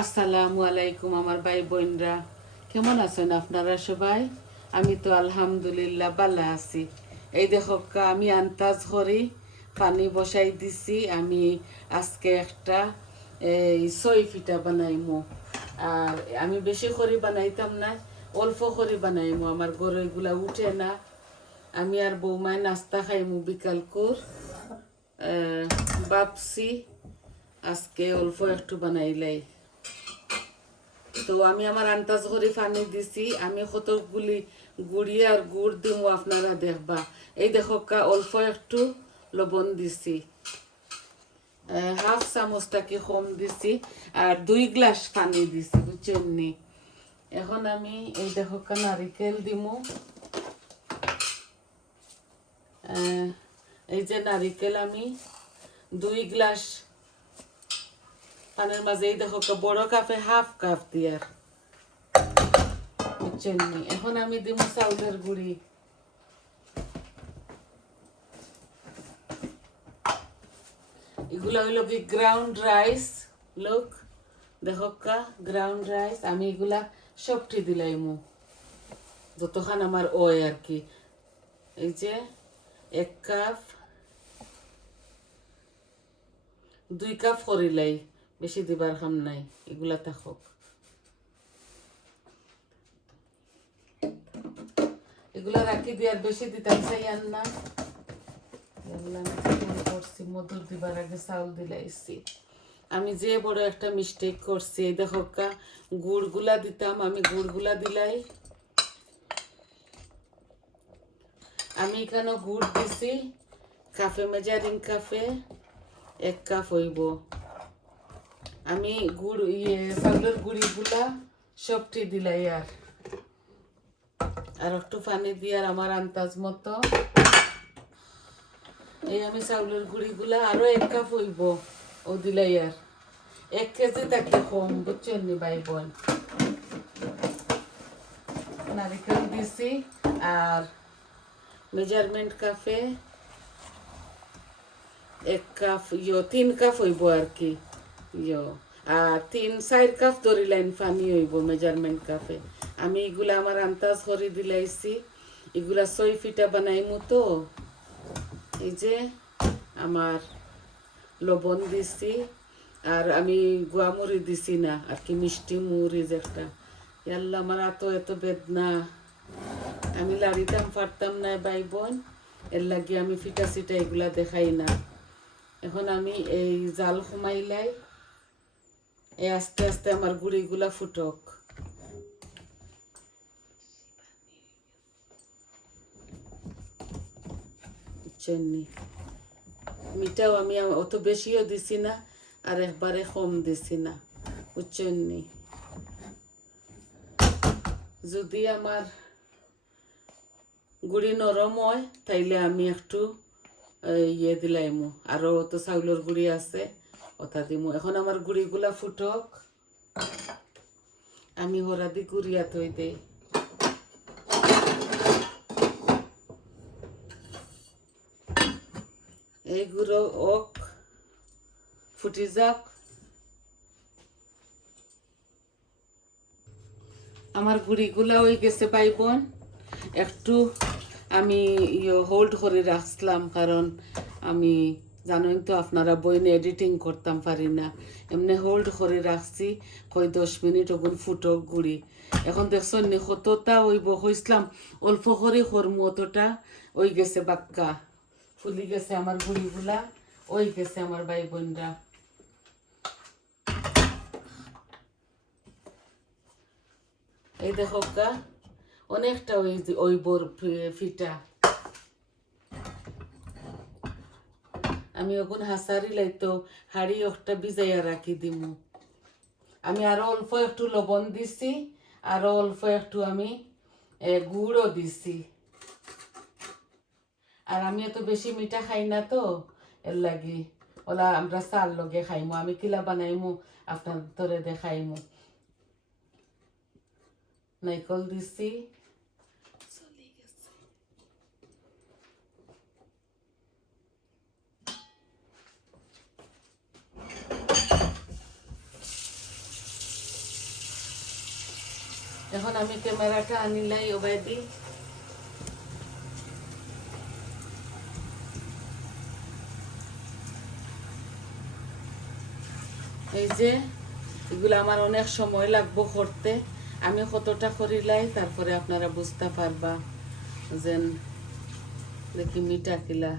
আসসালামু আলাইকুম আমার ভাই বোনরা, কেমন আছেন আপনারা সবাই? আমি তো আলহামদুলিল্লাহ ভালো আছি। এই দেখো আমি আন্তাজ করি পানি বসাই দিছি। আমি আজকে একটা সই পিঠা বানাইমু। আর আমি বেশি করে বানাইতাম না, অল্প করে বানাইমু, আমার ঘরে এগুলা উঠে না। আমি আর বৌমায় নাস্তা খাইমু বিকাল কর। ভাবছি আজকে অল্প একটু বানাইলাই। তো আমি আমার আন্দাজ করে পানি দিছি। আমি কতগুলি গুড়ি আর গুড় দিমু আপনারা দেখবা। এই দেখো অল্প একটু লবণ দিছি, হাফ চামচটাকে কম দিছি, আর 2 গ্লাস পানি দিছি, বুঝছেন নি? এখন আমি এই দেখো নারিকেল দিমু। এই যে নারিকেল আমি 2 গ্লাস পানির মাঝে এই দেখো বড় কাপে হাফ কাপ দিয়ার, বুঝছেন নি? এখন আমি দিমু চাউলের গুঁড়ি। এগুলা হইল কি গ্রাউন্ড রাইস। লোক দেখো গ্রাউন্ড রাইস আমি এগুলা সবটি দিলাইমু যতক্ষণ আমার ওই আর কি। এই যে 1 কাপ, 2 কাপ করিলাই, বেশি দিবার খাম নাই। এগুলা থাকুক। এগুলা রাখি দিয়ার বেশি দিতাম চাই আর না। এগুলা আমি করছি মধুর দিবার আগে চাউল দিলাইছি। আমি যে বড় একটা মিস্টেক করছি, এই দেখো গুড়গুলা দিতাম, আমি গুড়গুলা দিলাই। আমি এখানে গুড় দিছি কাফে, মেজারিং কাফে 1 কাপ হইব। আমি গুড় চাউলের গুঁড়িগুলা সবটি দিলাই, আর একটু পানি দিয়ে আর আমার আন্দাজ মতো এই আমি চাউলের গুঁড়িগুলা আরো 1 কাপ হইব ও দিলাই। আর 1 কেজি থাকলে কম, বুঝছেন নি ভাই বোন? নারিকেল দিছি আর মেজারমেন্ট কাপে 1 কাপ 3 কাপ হইব আর কি। আর 3-4 কাপ ধরিলাইন পানি হইব মেজারমেন্ট কাপে। আমি এগুলা আমার আন্দাজ করে দিলাইছি। এগুলা 6 পিঠা বানাইমু তো। এই যে আমার লবণ দিছি, আর আমি গুয়ামুড়ি দিছি না আর কি, মিষ্টি মরিচ একটা। আল্লাহ, আমার এত বেদনা, আমি লাড়িতাম পারতাম না ভাই বোন, এর লাগে আমি ফিটা সিটা এগুলা দেখাই না। এখন আমি এই জাল কমাইলাই, এই আস্তে আস্তে আমার গুঁড়িগুলা ফুটক। বুঝছেননি? মিঠাও আমি অত বেশিও দিছি না, আর একবারে কম দিছি না, বুঝছেননি? যদি আমার গুড়ি নরম হয় তাইলে আমি একটু দিলাইমু, আরো তো চাউলের গুঁড়ি আছে ওটা দিমু। এখন আমার গুঁড়িগুলা ফুটক, আমি হরাদি গুড়িয়া থই দেই। এই গুঁড়ো ওক ফুটি যাক। আমার গুঁড়িগুলা হয়ে গেছে ভাই বোন। একটু আমি হোল্ড করে রাখলাম, কারণ আমি জানেন তো আপনারা বইনে এডিটিং করতাম পারি না, এমনি হোল্ড করে রাখছি। 10 মিনিট ওগুন ফুটক গুড়ি। এখন দেখছো নি কতটা ওইব হইসলাম, অল্প করে করমু অতটা ওই গেছে বাক্কা, ফুলি গেছে আমার গুড়িগুলা, ওই গেছে আমার ভাই বোনরা। এই দেখো অনেকটা ওই বোর ফিটা। আমি ওগুন হাসারি লাইতো হাড়ি একটা ভিজাইয়া রাখি দিমু। আমি আরো অল্প একটু লবণ দিছি, আরো অল্প একটু আমি গুড়ও দিছি। আর আমি এত বেশি মিঠা খাই না তো, এর লাগি ওলা আমরা চাল লগে খাইমু। আমি কিলা বানাইমু আপনার তোরে দেখাইমু। নাইকল দিছি, এখন আমি ক্যামেরাটা আনিলাই ওবাইদি এই যে এগুলো আমার অনেক সময় লাগবো করতে আমি কতটা করিলাই তারপরে আপনারা বুঝতে পারবা যেন দেখি মিঠা কিলা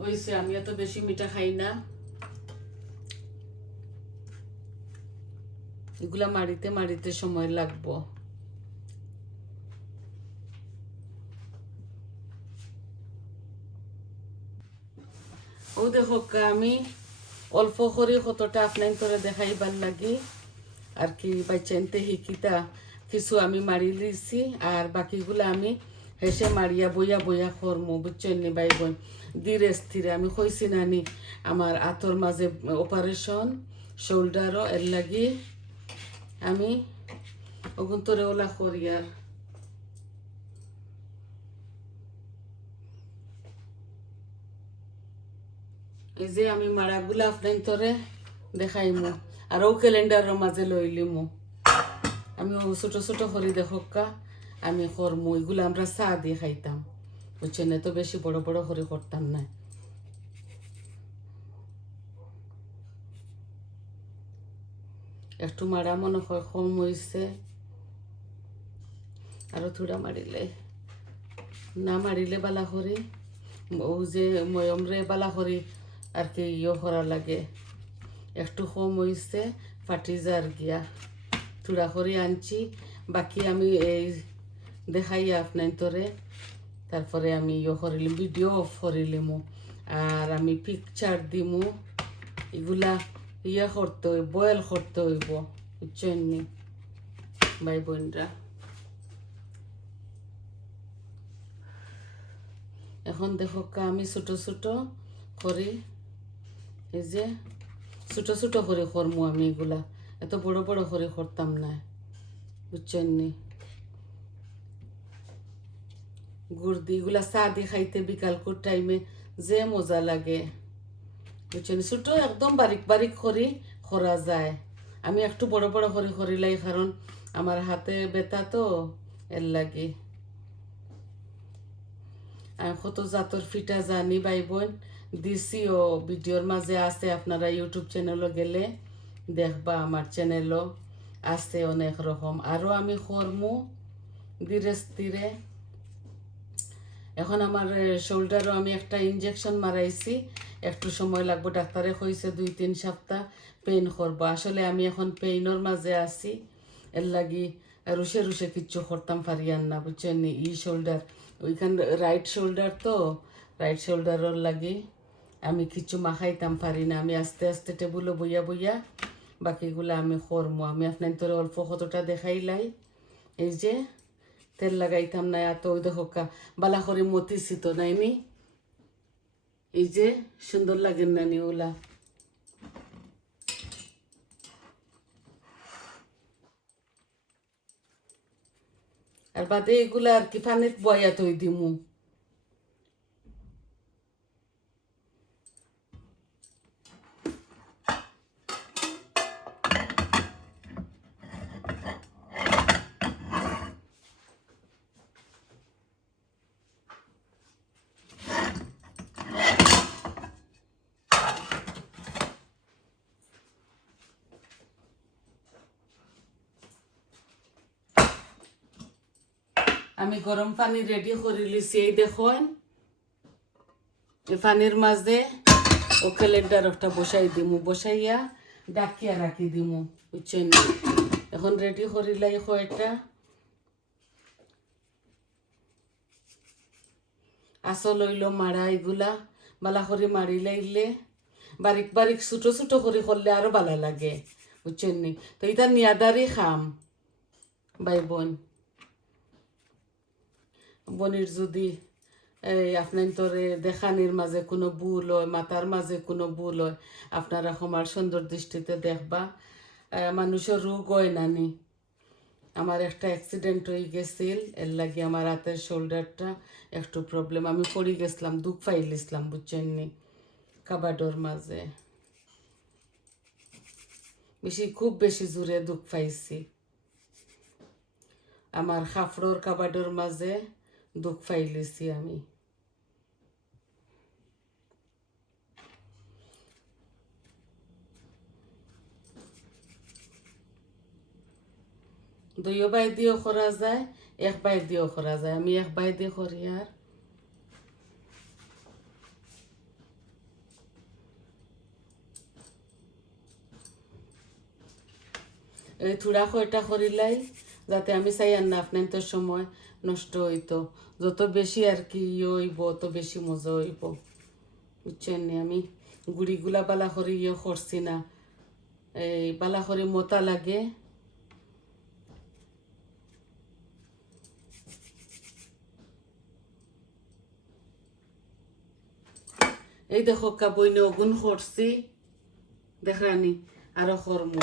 হইছে আমি এত বেশি মিঠা খাই না এগুলা মাড়িতে মাড়িতে সময় লাগবো ও দেখো আমি অল্প করে কতটা আপনার তোরে দেখাইবার লাগি আর কি বাচ্চানতে শিকিতা কিছু আমি মারি লিছি আর বাকিগুলো আমি হেসে মারিয়া বইয়া বইয়া করমু বুঝছেন নি ভাই বোন ধীরে স্থিরে আমি কইছি নানি আমার আতর মাঝে অপারেশন শোল্ডারও এর লাগি আমি ওগুন তোরে ওলা করি আর এই যে আমি মারাগুলা আপনার তোরে দেখাইমু আর ও ক্যালেন্ডারের মাঝে লইলিমু আমি ও ছোট ছোট করে দেখোকা আমি করমু এগুলো আমরা চা দিয়ে খাইতাম বুঝছেন এত বেশি বড় বড় করে করতাম না একটু মারা মনে হয় কম হয়েছে আরো থোড়া মারিলে না মারিলে বালা করি ও যে ময়মরে বালা করি আর কি ইয়ে করা লাগে একটু কম হয়েছে ফাটি যার গিয়া থোড়া করে আনছি বাকি আমি এই দেখাই আপনার তোরে তারপরে আমি ইয়ে করিলাম ভিডিও অফ করিলিমু আর আমি পিকচার দিমু এগুলা ইয়ে করতে হইব বয়েল করতে হইব বুঝছেন নি ভাই বোনরা এখন দেখো আমি ছোট ছোট করি এই যে ছোট ছোট করে করমু আমি এগুলা এত বড় বড় করে করতাম না বুঝছেন নি গুড় দি এগুলা চা দি খাইতে বিকালকুর টাইমে যে মজা লাগে বুঝছেন ছোট একদম বারিক বারিক করি করা যায় আমি একটু বড় বড় করে করিলাই কারণ আমার হাতে ব্যথা তো এর লাগে আমি কত জাতর ফিটা জানি ভাই বোন দিছি ও ভিডিওর মাঝে আছে আপনারা ইউটিউব চ্যানেলও গেলে দেখবা আমার চ্যানেলও আছে অনেক রকম আরও আমি করমু ধীরে স্থিরে এখন আমার শোল্ডারও আমি একটা ইনজেকশন মারাইছি একটু সময় লাগবে ডাক্তারে কইছে 2-3 সপ্তাহ পেইন করবো আসলে আমি এখন পেইনের মাঝে আছি এর লাগি রুষে রুষে কিচ্ছু করতাম পারিয়ান না বুঝছেন ই শোল্ডার ওইখান রাইট শোল্ডার তো রাইট শোল্ডারের লাগি আমি কিচ্ছু মাখাইতাম পারি না আমি আস্তে আস্তে টেবুলে বইয়া বইয়া বাকিগুলো আমি করমু আমি আপনার তোরে অল্প কতটা দেখাইলাই এই যে তেল লাগাইতাম না এত ওই দেখো বালা করে মতিছি তো নাইনি এই যে সুন্দর লাগে নানি ওলা আর বাদে এগুলা আর কি ফানিত বয়া তৈ দিমু আমি গরম পানি রেডি করে লিছি এই দেখুন এই পানির মাঝে ও ক্যালেন্ডার একটা বসাই দিমু বসাইয়া ডাকিয়া রাখি দিমু বুঝছেন এখন রেডি করিলাই কয়টা আসল হইল মারা এগুলা বালা করে মারি লাইলে বারিক বারিক ছোট ছোট করে করলে আরো ভালো লাগে বুঝছেন নি তো এটা নিয়াদারি খাম ভাই বোন বনির যদি এই আপনার তোরে দেখানির মাঝে কোনো ভুল হয় মাথার মাঝে কোনো ভুল হয় আপনারা আমার সুন্দর দৃষ্টিতে দেখবা মানুষের রোগ হয় নানি আমার একটা অ্যাক্সিডেন্ট হয়ে গেছিল এর লাগে আমার হাতের শোল্ডারটা একটু প্রবলেম আমি পড়ে গেছিলাম দুঃখ পাইলিছিলাম বুঝছেন নি কাবাডোর মাঝে খুব বেশি জোরে দুঃখ পাইছি আমার খাফড়োর কাবাডের মাঝে দুঃখ পাইলেছি আমি দুইও বাই দিয়েও করা যায় এক বাই দিয়েও করা যায় আমি এক বাই দিয়ে করি আর এই থোড়া কয়টা করিলাই যাতে আমি চাই আর না আপনার সময় নষ্ট হইতো যত বেশি আর কি হইব তত বেশি মজা হইব বুঝছেন নি আমি গুড়িগুলা বালা করে করছি না এই বালা করে মোটা লাগে এই দেখো কাবইনে অগুন করছি দেখানি আরো করমু